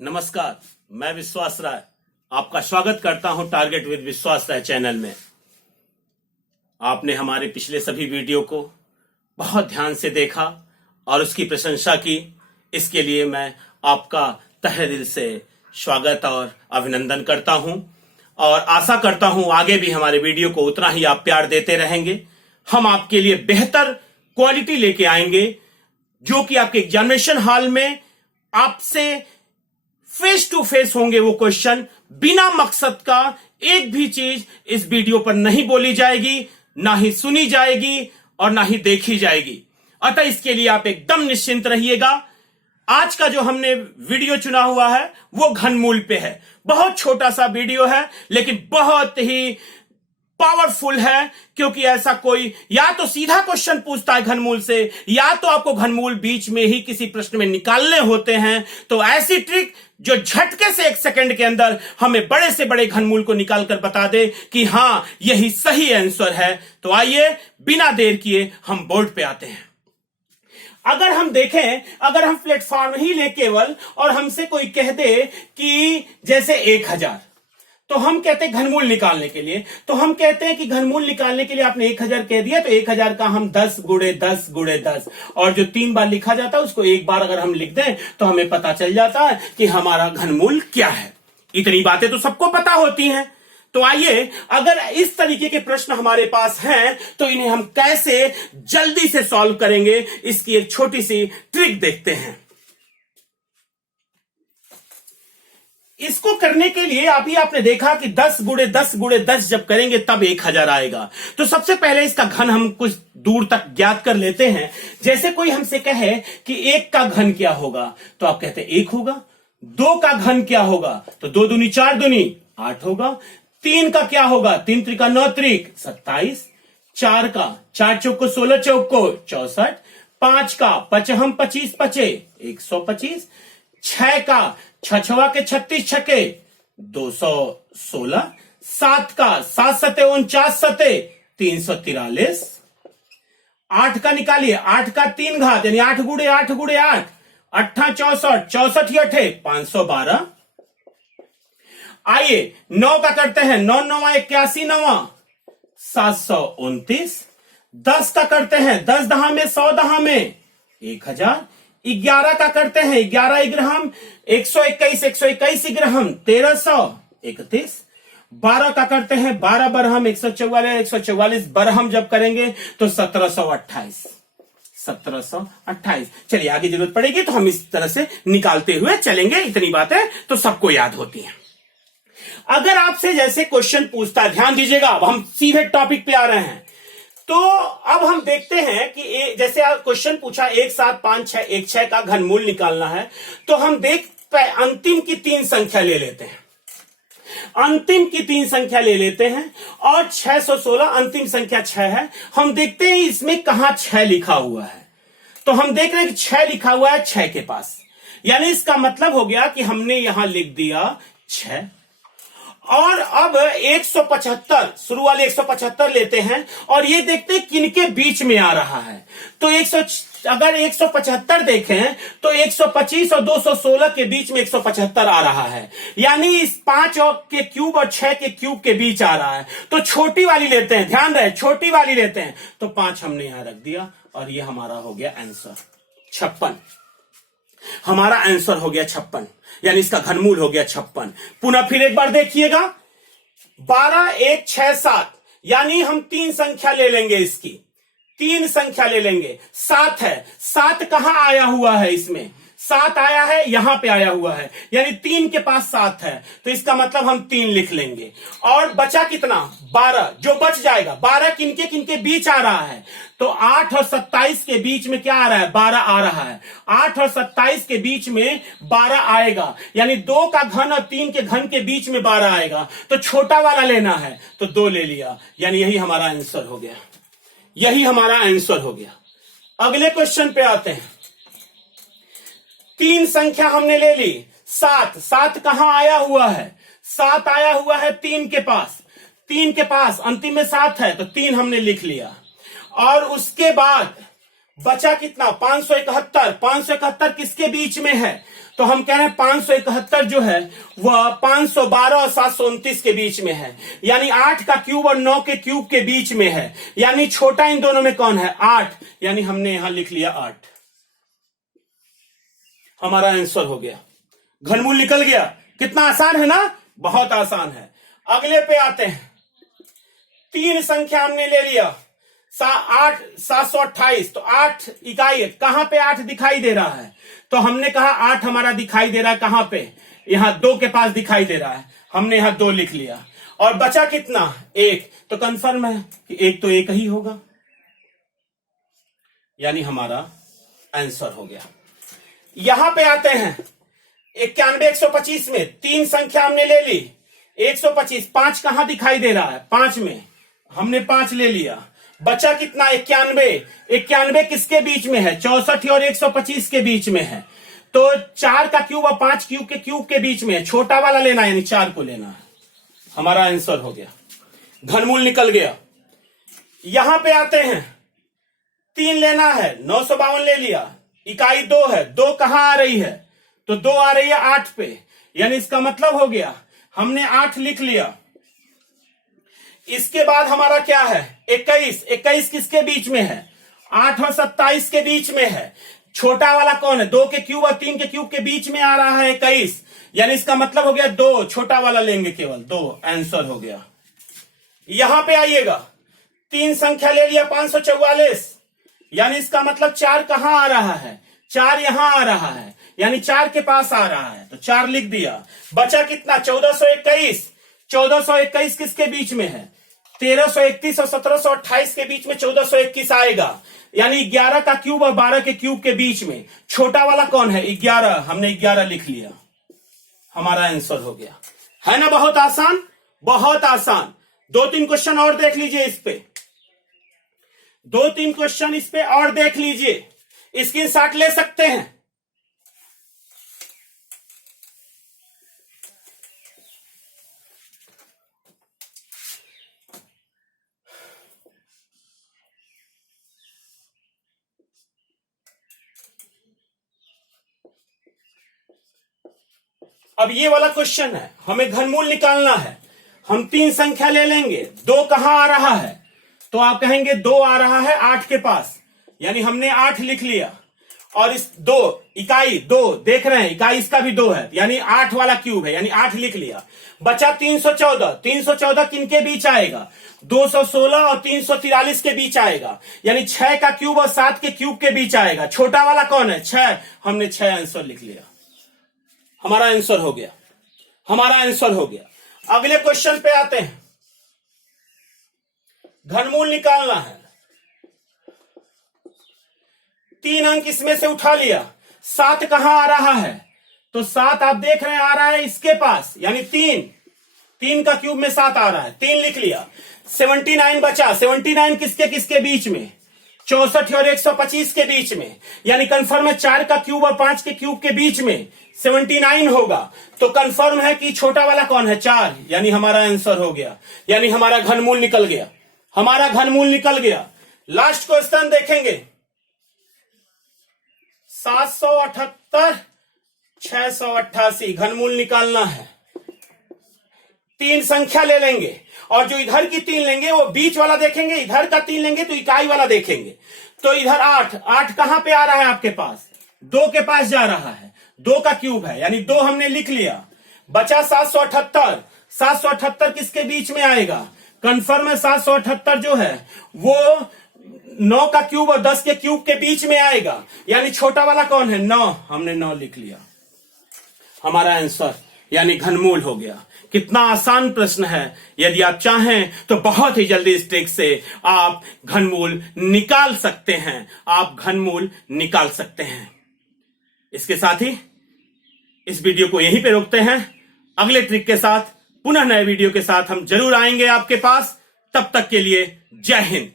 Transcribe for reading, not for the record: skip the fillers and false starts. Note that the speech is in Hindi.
नमस्कार, मैं विश्वास राय आपका स्वागत करता हूं टारगेट विद विश्वास राय चैनल में। आपने हमारे पिछले सभी वीडियो को बहुत ध्यान से देखा और उसकी प्रशंसा की। इसके लिए मैं आपका तहे दिल से स्वागत और अभिनंदन करता हूं और आशा करता हूं आगे भी हमारे वीडियो को उतना ही आप प्यार देते रहेंगे। हम आपके लिए बेहतर क्वालिटी लेके आएंगे जो कि आपके एग्जामिनेशन हॉल में आपसे फेस टू फेस होंगे। वो क्वेश्चन बिना मकसद का एक भी चीज इस वीडियो पर नहीं बोली जाएगी, ना ही सुनी जाएगी और ना ही देखी जाएगी। अतः इसके लिए आप एकदम निश्चिंत रहिएगा। आज का जो हमने वीडियो चुना हुआ है वो घनमूल पे है। बहुत छोटा सा वीडियो है लेकिन बहुत ही पावरफुल है, क्योंकि ऐसा कोई या तो सीधा क्वेश्चन पूछता है घनमूल से, या तो आपको घनमूल बीच में ही किसी प्रश्न में निकालने होते हैं। तो ऐसी ट्रिक जो झटके से 1 सेकंड के अंदर हमें बड़े से बड़े घनमूल को निकालकर बता दे कि हां यही सही आंसर है। तो आइए बिना देर किए हम बोर्ड पे आते हैं। अगर हम देखें, अगर हम प्लेटफॉर्म ही ले केवल और हमसे कोई कह दे कि जैसे 1000, तो हम कहते हैं घनमूल निकालने के लिए, तो हम कहते हैं कि घनमूल निकालने के लिए आपने 1000 कह दिया तो 1000 का हम 10 गुणे 10 गुणे 10, और जो 3 बार लिखा जाता है उसको एक बार अगर हम लिख दें तो हमें पता चल जाता है कि हमारा घनमूल क्या है। इतनी बातें तो सबको पता होती हैं। तो आइए, अगर इस तरीके के प्रश्न हमारे पास हैं तो इन्हें हम कैसे जल्दी से सॉल्व करेंगे, इसकी एक छोटी सी ट्रिक देखते हैं। इसको करने के लिए अभी आपने देखा कि 10 गुणे 10 गुणे 10 जब करेंगे तब 1000 आएगा। तो सबसे पहले इसका घन हम कुछ दूर तक ज्ञात कर लेते हैं। जैसे कोई हमसे कहे कि 1 का घन क्या होगा, तो आप कहते हैं 1 होगा। 2 का घन क्या होगा, तो 2 दूनी 4 दूनी 8 होगा। 3 का क्या होगा, 3 त्रिका 9 त्रिक 27। 4 का 4 चौको 16 चौको 64। 5 का 5 हम 25 पचे 125। 6 का 6 छवा के 36 छके 216। 7 का 7 सते 49 सते 343। 8 का निकालिए, 8 का 3 घात यानी 8 गुणे 8 गुणे 8 8 64 64 8 512। आइए 9 का करते हैं, 9 9 81 9 729। 10 का करते हैं, 10 दहा में 100 दहा में 1000। 11 का करते हैं, 11 इग्रहम 121 121 इग्रहम 1331। 12 का करते हैं, 12 बरहम 144 144 बरहम जब करेंगे तो 1728 1728। चलिए आगे जरूरत पड़ेगी तो हम इस तरह से निकालते हुए चलेंगे। इतनी बातें तो सबको याद होती हैं। अगर आपसे जैसे क्वेश्चन पूछता है, ध्यान दीजिएगा, अब हम सीधे टॉपिक पे आ रहे हैं। तो अब हम देखते हैं कि जैसे क्वेश्चन पूछा 1 7 5 6 1 6 का घनमूल निकालना है, तो हम अंतिम की 3 संख्या ले लेते हैं। अंतिम की 3 संख्या ले लेते हैं और 616 अंतिम संख्या 6 है। हम देखते हैं इसमें कहां 6 लिखा हुआ है, तो हम देख रहे हैं कि 6 लिखा हुआ है 6 के पास, यानी इसका मतलब हो गया कि हमने यहां लिख दिया 6। और अब 175 शुरू वाले 175 लेते हैं और ये देखते हैं किनके बीच में आ रहा है। तो अगर 175 देखें तो 125 और 216 के बीच में 175 आ रहा है, यानी इस 5 के क्यूब और 6 के क्यूब के बीच आ रहा है। तो छोटी वाली लेते हैं, ध्यान रहे छोटी वाली लेते हैं। तो 5 हमने यहां रख दिया और ये हमारा हो गया आंसर 56। हमारा आंसर हो गया 56, यानी इसका घनमूल हो गया 56। पुनः फिर एक बार देखिएगा, 12 1 6 7, यानी हम 3 संख्या ले लेंगे, इसकी 3 संख्या ले लेंगे। 7 है, 7 कहां आया हुआ है, इसमें 7 आया है, यहां पे आया हुआ है, यानी 3 के पास 7 है, तो इसका मतलब हम 3 लिख लेंगे। और बचा कितना, 12, जो बच जाएगा। 12 किनके किनके बीच आ रहा है, तो 8 और 27 के बीच में क्या आ रहा है, 12 आ रहा है। 8 और 27 के बीच में 12 आएगा, यानी 2 का घन और 3 के घन के बीच में 12 आएगा। तो छोटा वाला लेना है तो 2 ले लिया, यानी यही हमारा आंसर हो गया, यही हमारा आंसर हो गया। अगले क्वेश्चन पे आते हैं। 3 संख्या हमने ले ली। 7 7 कहां आया हुआ है, 7 आया हुआ है 3 के पास। 3 के पास अंतिम में 7 है, तो 3 हमने लिख लिया। और उसके बाद बचा कितना, 571। 571 किसके बीच में है, तो हम कह रहे हैं 571 जो है वह 512 और 729 के बीच में है, यानी 8 का क्यूब और 9 के क्यूब के बीच में है, यानी छोटा इन दोनों में कौन है? 8, यानी हमने यहां लिख लिया 8। हमारा आंसर हो गया, घनमूल निकल गया। कितना आसान है ना, बहुत आसान है। अगले पे आते हैं, 3 संख्या हमने ले लिया, 8 728, तो 8 इकाई है, कहां पे 8 दिखाई दे रहा है? तो हमने कहा 8 हमारा दिखाई दे रहा है कहां पे? यहां 2 के पास दिखाई दे रहा है, हमने यहां 2 लिख लिया। और बचा कितना? 1, तो कंफर्म है कि 1 तो 1 ही होगा, यानी हमारा आंसर हो गया। यहां पे आते हैं 91 125 में 3 संख्या हमने ले ली, 125, 5 कहां दिखाई दे रहा है? 5 में, हमने 5 ले लिया। बचा कितना? 91, 91 किसके बीच में है? 64 और 125 के बीच में है, तो 4 का क्यूब और 5 क्यूब के बीच में है, छोटा वाला लेना है, यानी 4 को लेना है। हमारा आंसर हो गया, घनमूल निकल गया। यहां पे आते हैं, 3 लेना है, 952 ले लिया, इकाई 2 है, 2 कहां आ रही है? तो 2 आ रही है 8 पे, यानी इसका मतलब हो गया हमने 8 लिख लिया। इसके बाद हमारा क्या है? 21, 21 किसके बीच में है? 8 और 27 के बीच में है, छोटा वाला कौन है? 2 के क्यूब और 3 के क्यूब के बीच में आ रहा है 21, यानी इसका मतलब हो गया 2, छोटा वाला लेंगे केवल 2, आंसर हो गया। यहां पे आइएगा, 3 संख्या ले लिया 544, यानी इसका मतलब 4 कहां आ रहा है? 4 यहां आ रहा है, यानी 4 के पास आ रहा है, तो 4 लिख दिया। बचा कितना? 1421, 1421 किसके बीच में है? 1331 और 1728 के बीच में 1421 आएगा, यानी 11 का क्यूब और 12 के क्यूब के बीच में, छोटा वाला कौन है? 11, हमने 11 लिख लिया। हमारा आंसर हो गया, है ना? बहुत आसान, बहुत आसान। 2-3 क्वेश्चन और देख लीजिए इस पे, 2-3 क्वेश्चन इस पे और देख लीजिए, स्क्रीनशॉट ले सकते हैं। अब ये वाला क्वेश्चन है, हमें घनमूल निकालना है। हम 3 संख्या ले लेंगे, 2 कहां आ रहा है? तो आप कहेंगे 2 आ रहा है 8 के पास, यानी हमने 8 लिख लिया। और इस 2 इकाई 2 देख रहे हैं, इकाई इसका भी 2 है, यानी 8 वाला क्यूब है, यानी 8 लिख लिया। बचा 314, 314 किनके बीच आएगा? 216 और 343 के बीच आएगा, यानी 6 का क्यूब और 7 के क्यूब के बीच आएगा, छोटा वाला कौन है? 6, हमने 6 आंसर लिख लिया। हमारा आंसर हो गया, हमारा आंसर हो गया। अगले क्वेश्चन पे आते हैं, घनमूल निकालना है। 3 अंक इसमें से उठा लिया, 7 कहां आ रहा है? तो 7 आप देख रहे हैं आ रहा है इसके पास, यानी 3 का क्यूब में 7 आ रहा है, 3 लिख लिया। 79 बचा, 79 किसके किसके बीच में? 64 और 125 के बीच में, यानी कंफर्म है 4 का क्यूब और 5 के क्यूब के बीच में 79 होगा, तो कंफर्म है कि छोटा वाला कौन है? 4, यानी हमारा आंसर हो गया, यानी हमारा घनमूल निकल गया, हमारा घनमूल निकल गया। लास्ट क्वेश्चन देखेंगे, 778 688, घनमूल निकालना है। 3 संख्या ले लेंगे, और जो इधर की 3 लेंगे वो बीच वाला देखेंगे, इधर का 3 लेंगे तो इकाई वाला देखेंगे। तो इधर 8 कहां पे आ रहा है आपके पास? 2 के पास जा रहा है, 2 का क्यूब है, यानी 2 हमने लिख लिया। बचा 778, 778 किसके बीच में आएगा? कंफर्म है 778 जो है वो 9 का क्यूब और 10 के क्यूब के बीच में आएगा, यानी छोटा वाला कौन है? 9, हमने 9 लिख लिया। हमारा आंसर यानी घनमूल हो गया। कितना आसान प्रश्न है, यदि आप चाहें तो बहुत ही जल्दी इस ट्रिक से आप घनमूल निकाल सकते हैं, आप घनमूल निकाल सकते हैं। इसके साथ ही इस वीडियो को यहीं पे रोकते हैं। अगले ट्रिक के साथ पुनः नए वीडियो के साथ हम जरूर आएंगे आपके पास। तब तक के लिए जय हिंद।